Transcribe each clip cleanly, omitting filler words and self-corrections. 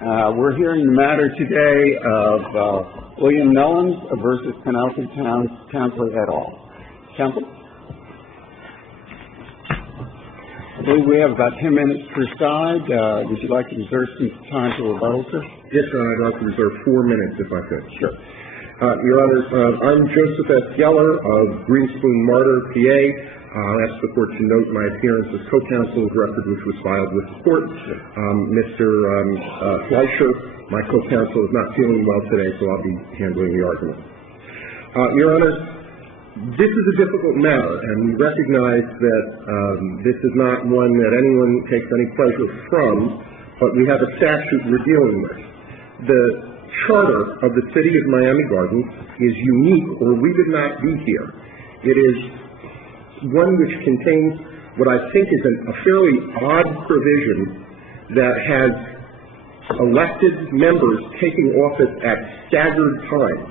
We're hearing the matter today of William Neloms versus Penelope Townsley et al. Counsel? I believe we have about 10 minutes per side. Would you like to reserve some time for rebuttal, sir? Yes, sir. I'd like to reserve 4 minutes if I could. Sure. Your Honors, I'm Joseph S. Geller of Greenspoon Martyr, PA. I'll ask the Court to note my appearance as co-counsel of record, which was filed with the Court. Mr. Fleischer, my co-counsel, is not feeling well today, so I'll be handling the argument. Your Honors, this is a difficult matter, and we recognize that this is not one that anyone takes any pleasure from, but we have a statute we're dealing with. The charter of the City of Miami Gardens is unique, or we would not be here. It is one which contains what I think is a fairly odd provision that has elected members taking office at staggered times.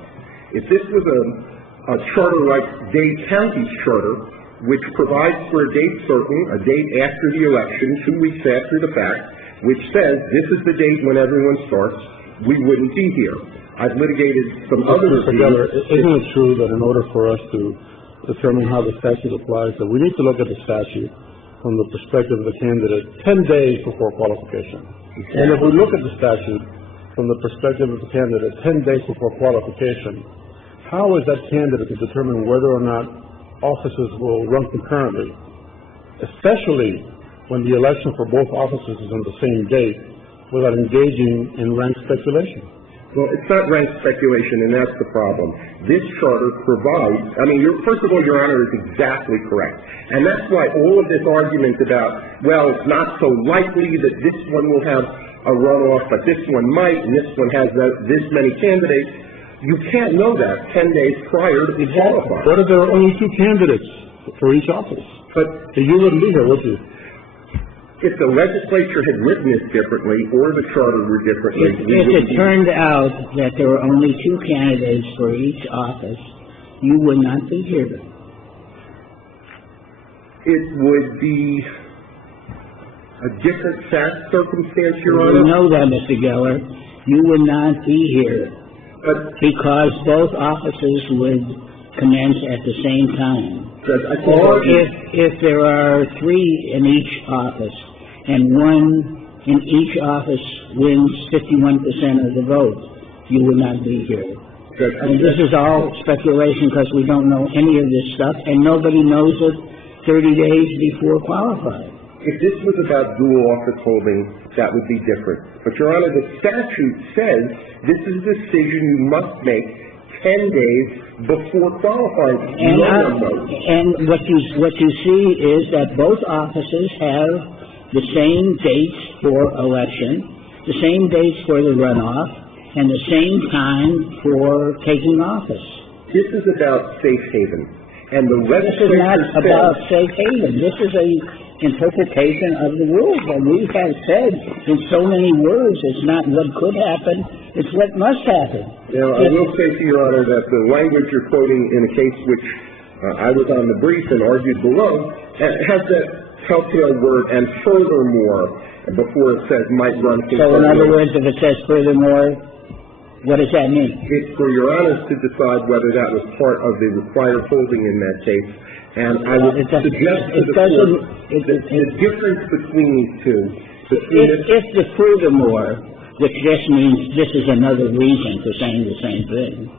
If this was a charter like Dade County's charter, which provides for a date certain, a date after the election, 2 weeks after the fact, which says this is the date when everyone starts, we wouldn't be here. I've litigated some other isn't it true that in order for us to determine how the statute applies, that we need to look at the statute from the perspective of the candidate 10 days before qualification? Exactly. And if we look at the statute from the perspective of the candidate 10 days before qualification, how is that candidate to determine whether or not offices will run concurrently, especially when the election for both offices is on the same date, without engaging in rank speculation? Well, it's not rank speculation, and that's the problem. This charter provides, first of all, Your Honor is exactly correct. And that's why all of this argument about, well, it's not so likely that this one will have a runoff, but this one might, and this one has this many candidates, you can't know that 10 days prior to be qualified. What if there are only 2 candidates for each office? But you wouldn't be here, would you? If the legislature had written this differently, or the charter were differently... If it turned out that there were only 2 candidates for each office, you would not be here. It would be a different fact circumstance, Your Honor. You know that, Mr. Geller. You would not be here because both offices would commence at the same time. Or if there are 3 in each office and 1 in each office wins 51% of the vote, you would not be here. And this is all speculation because we don't know any of this stuff, and nobody knows it 30 days before qualifying. If this was about dual office holding, that would be different. But, Your Honor, the statute says this is a decision you must make 10 days before qualifying. And what you see is that both offices have the same dates for election, the same dates for the runoff, and the same time for taking office. This is about safe haven. And the legislature This is not about safe haven. This is a interpretation of the rules. And we have said in so many words, it's not what could happen, it's what must happen. Now, I will say to Your Honor that the language you're quoting in a case which I was on the brief and argued below has that telltale word, and furthermore, before it says might run concurrently. So in other words, if it says furthermore, what does that mean? It's for Your Honor to decide whether that was part of the required holding in that case. And I would suggest to the Court that the difference between these two... If the furthermore, which just means this is another reason for saying the same thing,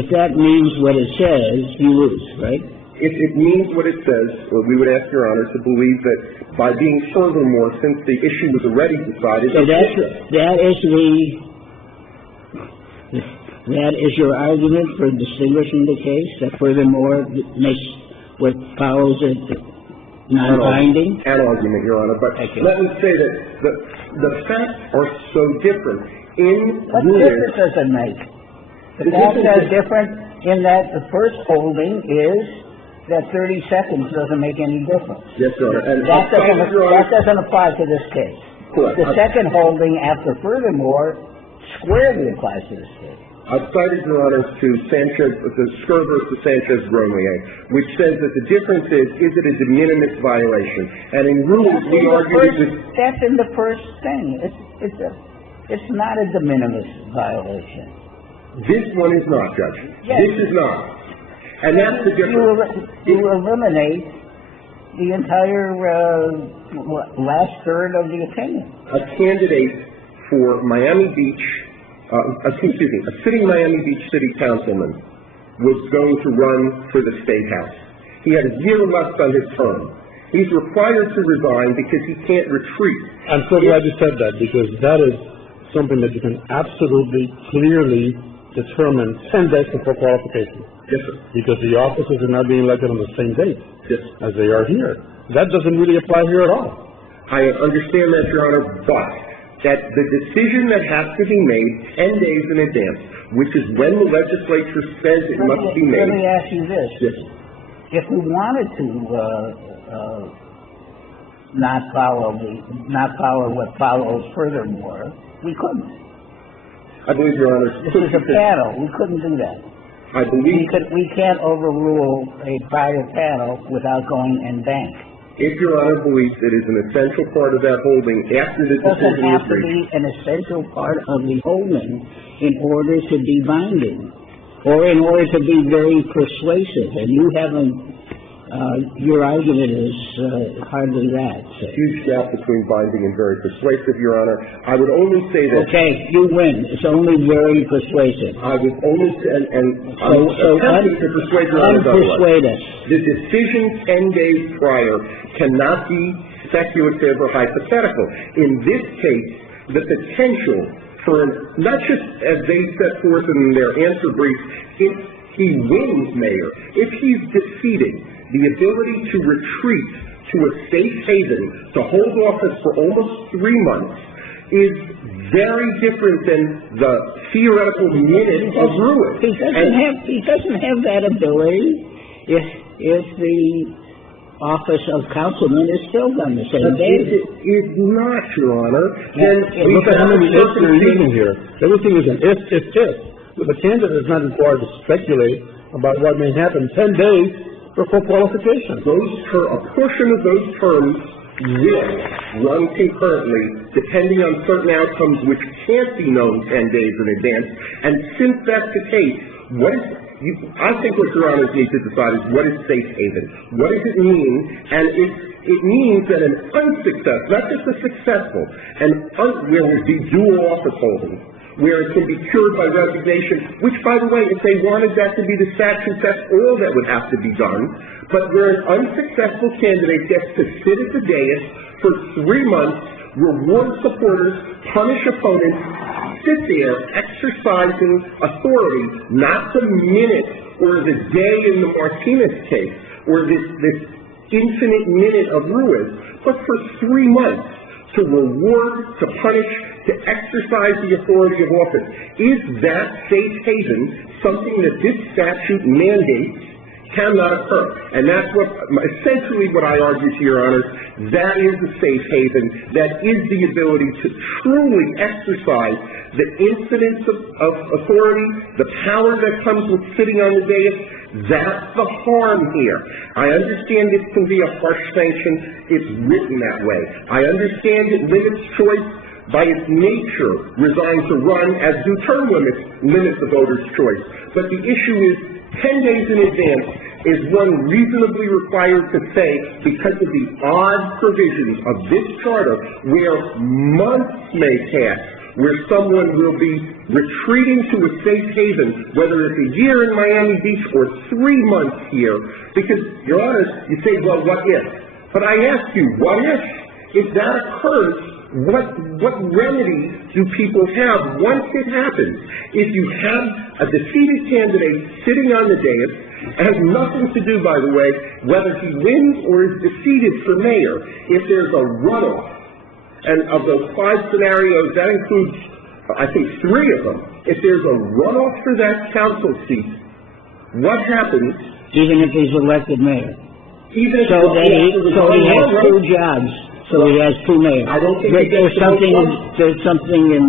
if that means what it says, you lose, right? If it means what it says, well, we would ask Your Honor to believe that by being furthermore, since the issue was already decided... So that is your argument for distinguishing the case, that furthermore makes what follows it non-binding? An argument, Your Honor, but let me say that the facts are so different. What difference does it make? The facts are different in that the first holding is that 30 seconds doesn't make any difference. Yes, Your Honor. And that doesn't apply to this case. Correct. The second holding after furthermore squarely applies to this case. I've cited, Your Honor, to Sanchez, the Skur versus Sanchez-Gromier, which says that the difference is it a de minimis violation? And in rules, we argue that... That's in the first thing. It's not a de minimis violation. This one is not, Judge. Yes. This is not. And that's the difference. You eliminate the entire, last third of the opinion. A candidate for Miami Beach, a sitting Miami Beach City Councilman was going to run for the State House. He had a year left on his term. He's required to resign because he can't retreat. I'm so glad you said that, because that is something that you can absolutely clearly determine 10 days before qualification. Yes, sir. Because the officers are not being elected on the same date Yes. as they are here. That doesn't really apply here at all. I understand that, Your Honor, but that the decision that has to be made 10 days in advance, which is when the legislature says it must be made. Let me ask you this. Yes. If we wanted to, not follow what follows furthermore, we couldn't. I believe, Your Honor. This is a panel. We couldn't do that. I believe. We can't overrule a prior panel without going en banc. If Your Honor believes it is an essential part of that holding after the It doesn't decision is have to reached. be an essential part of the holding in order to be binding, or in order to be very persuasive. And you haven't, your argument is hardly that. Huge gap between binding and very persuasive, Your Honor. I would only say that. Okay, you win. It's only very persuasive. I would only say, and I'm attempting to persuade Your Honor otherwise. Unpersuade us. The decision 10 days prior cannot be speculative or hypothetical. In this case, the potential for, not just as they set forth in their answer brief, if he wins mayor, if he's defeated, the ability to retreat to a safe haven, to hold office for almost 3 months, is very different than the theoretical minute of ruin. He doesn't have that ability if the office of councilman is still on the same day. If it is not, Your Honor, then Look at how many ifs you're using here. Everything is an if. But the candidate is not required to speculate about what may happen 10 days before qualification. A portion of those terms will run concurrently, depending on certain outcomes which can't be known 10 days in advance. And since that's the case, I think what Your Honors need to decide is what is safe haven. What does it mean? And it means that an unsuccessful, not just a successful, where would be dual office holding, where it can be cured by resignation, which, by the way, if they wanted that to be the statute, that's all that would have to be done. But where an unsuccessful candidate gets to sit at the dais for 3 months, reward supporters, punish opponents, sit there exercising authority, not the minute or the day in the Martinez case, or this infinite minute of ruin, but for 3 months to reward, to punish, to exercise the authority of office. Is that safe haven something that this statute mandates cannot occur? And that's essentially what I argue to Your Honors. That is the safe haven. That is the ability to truly exercise the incidence of authority, the power that comes with sitting on the dais. That's the harm here. I understand it can be a harsh sanction. It's written that way. I understand it limits choice by its nature, resigned to run, as do term limits the voter's choice. But the issue is 10 days in advance is one reasonably required to say, because of the odd provisions of this charter, where months may pass, where someone will be retreating to a safe haven, whether it's a year in Miami Beach or 3 months here, because, Your Honors, you say, well, what if? But I ask you, what if that occurs? What remedy do people have once it happens? If you have a defeated candidate sitting on the dais, it has nothing to do, by the way, whether he wins or is defeated for mayor. If there's a runoff, and of those 5 scenarios, that includes, I think, 3 of them. If there's a runoff for that council seat, what happens? Even if he's elected mayor. Even if so he has 2 jobs. So he has 2 mayors. I don't think there's something in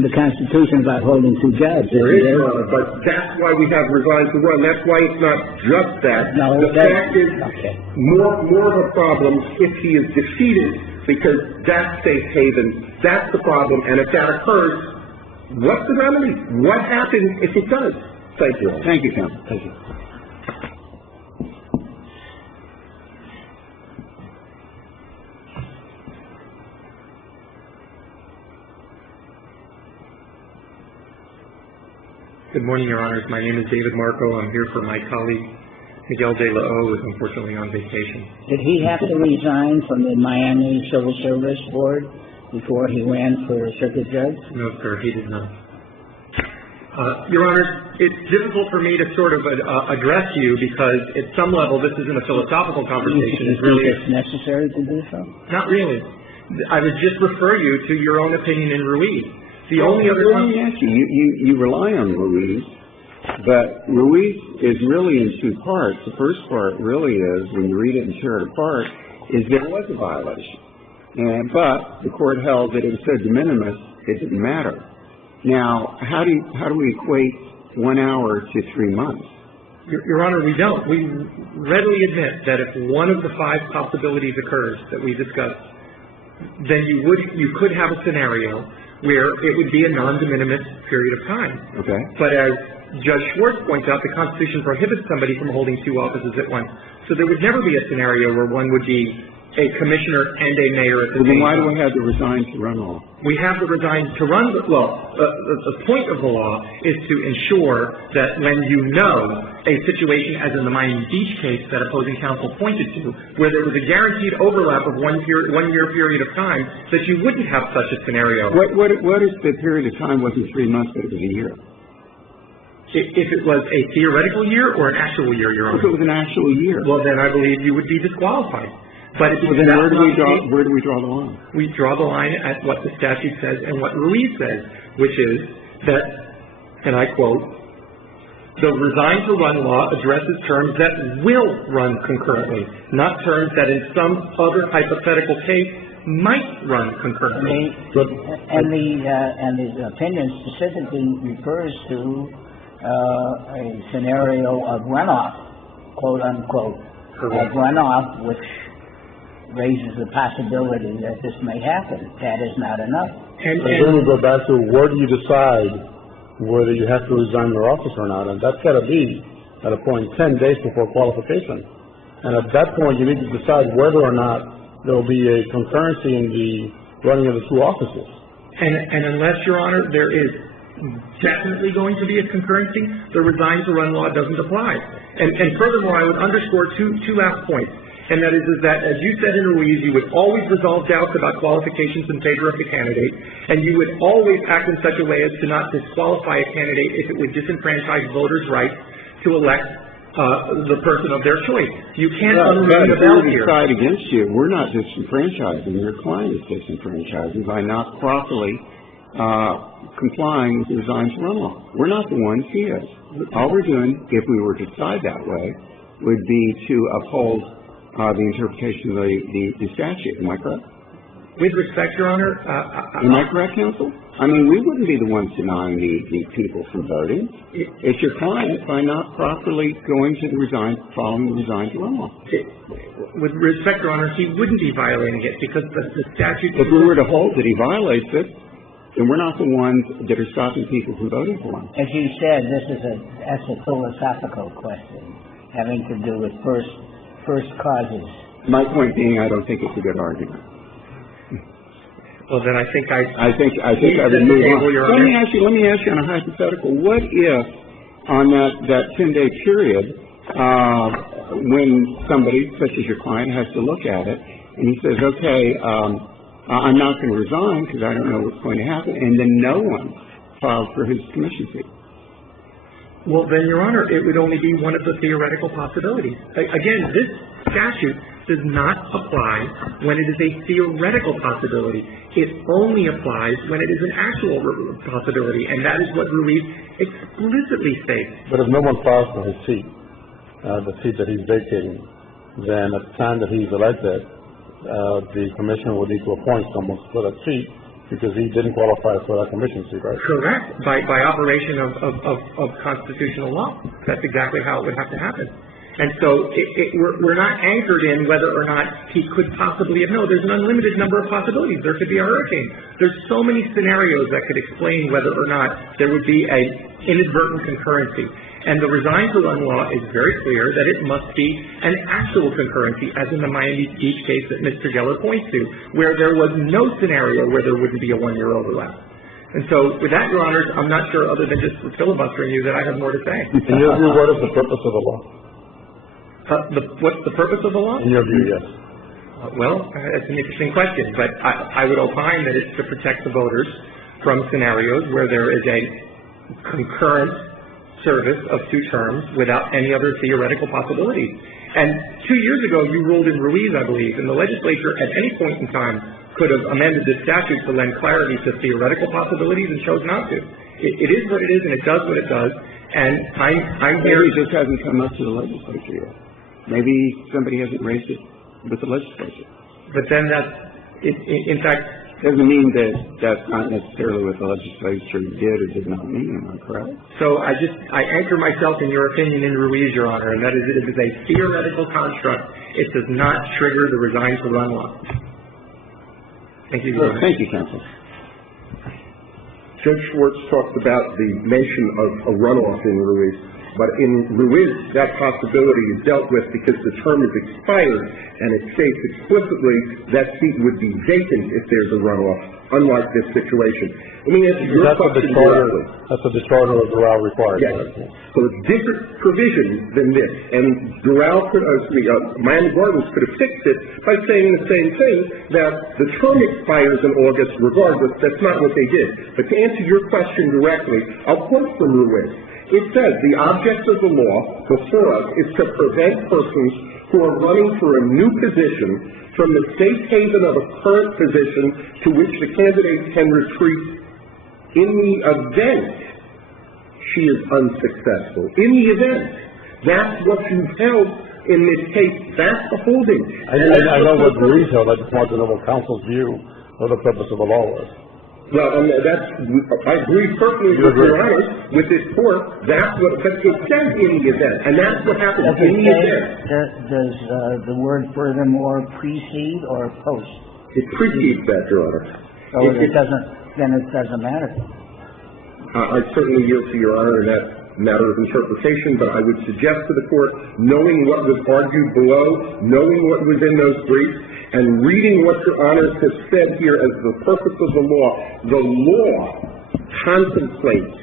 the Constitution about holding 2 jobs. There is, but that's why we have resigned to run. That's why it's not just that. No, the fact is more of a problem if he is defeated because that's safe haven, that's the problem, and if that occurs, what's the remedy? What happens if it does? Thank you. Thank you, counsel. Thank you. Good morning, Your Honors. My name is David Marco. I'm here for my colleague, Miguel de la O, who is unfortunately on vacation. Did he have to resign from the Miami Civil Service Board before he ran for circuit judge? No, sir, he did not. Your Honors, it's difficult for me to sort of address you because at some level this isn't a philosophical conversation. It's really necessary to do so? Not really. I would just refer you to your own opinion in Ruiz. The only other let me ask you, you rely on Ruiz, but Ruiz is really in two parts. The first part really is, when you read it and tear it apart, is there was a violation. But the court held that it was so de minimis, it didn't matter. Now, how do we equate 1 hour to 3 months? Your Honor, we don't. We readily admit that if one of the 5 possibilities occurs that we discussed, then you could have a scenario where it would be a non-de minimis period of time. Okay. But as Judge Schwartz points out, the Constitution prohibits somebody from holding 2 offices at once. So there would never be a scenario where one would be a commissioner and a mayor at the same time. Then why do we have the resign to run law? We have the resign to run law. The point of the law is to ensure that when you know a situation, as in the Miami Beach case that opposing counsel pointed to, where there was a guaranteed overlap of 1 year period of time, that you wouldn't have such a scenario. What if the period of time wasn't 3 months, but it was a year? If it was a theoretical year or an actual year, Your Honor? If it was an actual year. Well, then I believe you would be disqualified. But if then where do we draw the line? We draw the line at what the statute says and what Ruiz says, which is that, and I quote, the resign to run law addresses terms that will run concurrently, not terms that in some other hypothetical case might run concurrently. And the opinion specifically refers to a scenario of runoff, quote unquote, of runoff, which raises the possibility that this may happen. That is not enough. And then we go back to, where do you decide whether you have to resign your office or not? And that's got to be at a point 10 days before qualification. And at that point, you need to decide whether or not there will be a concurrency in the running of the 2 offices. And unless, Your Honor, there is definitely going to be a concurrency, the resign to run law doesn't apply. And furthermore, I would underscore two last points. And that is that, as you said in Ruiz, you would always resolve doubts about qualifications in favor of the candidate, and you would always act in such a way as to not disqualify a candidate if it would disenfranchise voters' rights to elect the person of their choice. You can't unring the bell here. Decide against you. We're not disenfranchising. Your client is disenfranchising by not properly complying with the resign to run law. We're not the ones he is. All we're doing, if we were to decide that way, would be to uphold the interpretation of the statute. Am I correct? With respect, Your Honor, am I correct, counsel? I mean, we wouldn't be the ones denying the people from voting. It's your client by not properly going to following the resign to run law. With respect, Your Honor, he wouldn't be violating it because the statute. If we were to hold that he violates it, then we're not the ones that are stopping people from voting for him. As you said, that's a philosophical question having to do with first causes. My point being, I don't think it's a good argument. Well, then I think I would move on. Let me ask you on a hypothetical. What if on that 10-day period, when somebody, such as your client, has to look at it, and he says, okay, I'm not going to resign because I don't know what's going to happen, and then no one files for his commission seat? Well, then, Your Honor, it would only be one of the theoretical possibilities. Again, this statute does not apply when it is a theoretical possibility. It only applies when it is an actual possibility, and that is what Ruiz explicitly states. But if no one files for his seat, the seat that he's vacating, then at the time that he's elected, the commission would need to appoint someone for that seat, because he didn't qualify for that commission seat, right? Correct. By operation of constitutional law. That's exactly how it would have to happen. And so we're not anchored in whether or not he could possibly have. No, there's an unlimited number of possibilities. There could be a hurricane. There's so many scenarios that could explain whether or not there would be a inadvertent concurrency. And the resign to run law is very clear that it must be an actual concurrency, as in the Miami Beach case that Mr. Geller points to, where there was no scenario where there wouldn't be a one-year overlap. And so, with that, Your Honors, I'm not sure, other than just filibustering you, that I have more to say. In your view, what is the purpose of the law? What's the purpose of the law? In your view, yes. That's an interesting question, but I would opine that it's to protect the voters from scenarios where there is a concurrent service of two terms without any other theoretical possibilities. And 2 years ago, you ruled in Ruiz, I believe, and the legislature at any point in time could have amended this statute to lend clarity to theoretical possibilities and chose not to. It is what it is, and it does what it does. And I'm here. Maybe it just hasn't come up to the legislature yet. Maybe somebody hasn't raised it with the legislature. But then in fact, doesn't mean that that's not necessarily what the legislature did or did not mean. Am I correct? So I anchor myself in your opinion in Ruiz, Your Honor, and that is it is a theoretical construct. It does not trigger the resign to run law. Thank you, Your Honor. Thank you, counsel. Judge Schwartz talked about the mention of a runoff in Ruiz, but in Ruiz, that possibility is dealt with because the term is expired, and it states explicitly that seat would be vacant if there's a runoff, unlike this situation. Let me answer your question directly. That's what the charter of Doral requires. Yes. Right? So it's different provisions than this, and Miami Gardens could have fixed it by saying the same thing, that the term expires in August regardless. That's not what they did. But to answer your question directly, I'll quote from Ruiz. It says, the object of the law before us is to prevent persons who are running for a new position from the safe haven of a current position to which the candidate can retreat in the event she is unsuccessful. In the event. That's what you've held in this case. That's the holding. I know what Ruiz held. I just want to know what counsel's view of the purpose of the law was. Well, I agree perfectly with Your Honor, with this court, but it says in the event, and that's what happens in the event. Does the word furthermore precede or post? It precedes that, Your Honor. So it doesn't matter. I certainly yield to Your Honor in that matter of interpretation, but I would suggest to the court, knowing what was argued below, knowing what was in those briefs, and reading what Your Honors have said here as the purpose of the law contemplates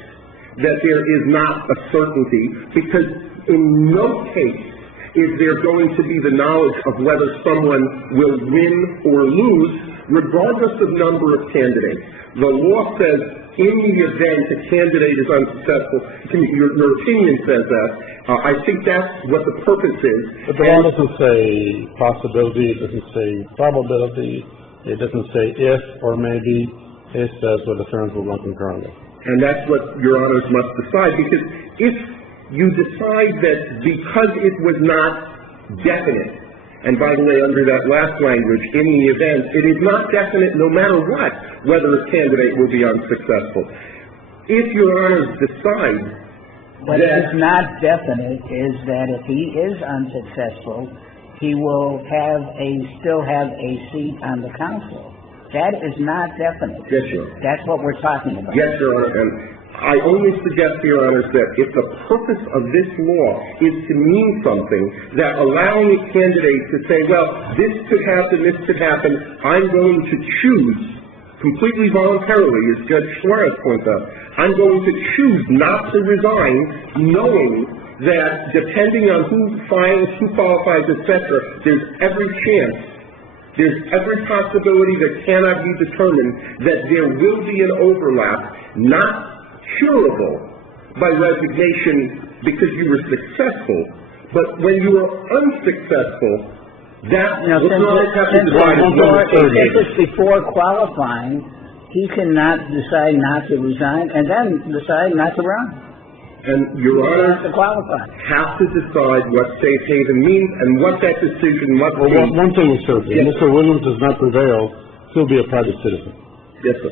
that there is not a certainty, because in no case is there going to be the knowledge of whether someone will win or lose, regardless of number of candidates. The law says, in the event a candidate is unsuccessful, your opinion says that. I think that's what the purpose is. But the law doesn't say possibility, it doesn't say probability, it doesn't say if or maybe, it says what the terms will run concurrently. And that's what Your Honors must decide, because if you decide that because it was not definite, and by the way, under that last language, in the event, it is not definite no matter what, whether a candidate will be unsuccessful. If Your Honors decide what is not definite is that if he is unsuccessful, he will still have a seat on the council. That is not definite. Yes, Your Honor. That's what we're talking about. Yes, Your Honor. And I only suggest to Your Honors that if the purpose of this law is to mean something, that allowing a candidate to say, well, this could happen, I'm going to choose completely voluntarily, as Judge Suarez points out, I'm going to choose not to resign, knowing that depending on who files, who qualifies, etc., there's every chance, there's every possibility that cannot be determined that there will be an overlap, not curable by resignation because you were successful, but when you are unsuccessful, that if it's before qualifying, he cannot decide not to resign and then decide not to run. And Your Honor have to decide what safe haven means and what that decision must be. Well, one thing is certain. Yes. Mr. Williams does not prevail, he'll be a private citizen. Yes, sir.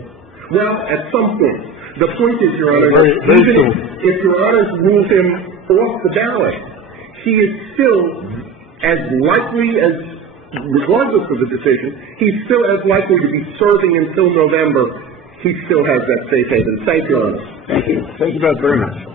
Well, at some point. The point is, Your Honor, if Your Honors rule him off the ballot, he is still as likely as, regardless of the decision, he's still as likely to be serving until November. He still has that safe haven. Thank you, Your Honor. Thank you. Thank you both very much.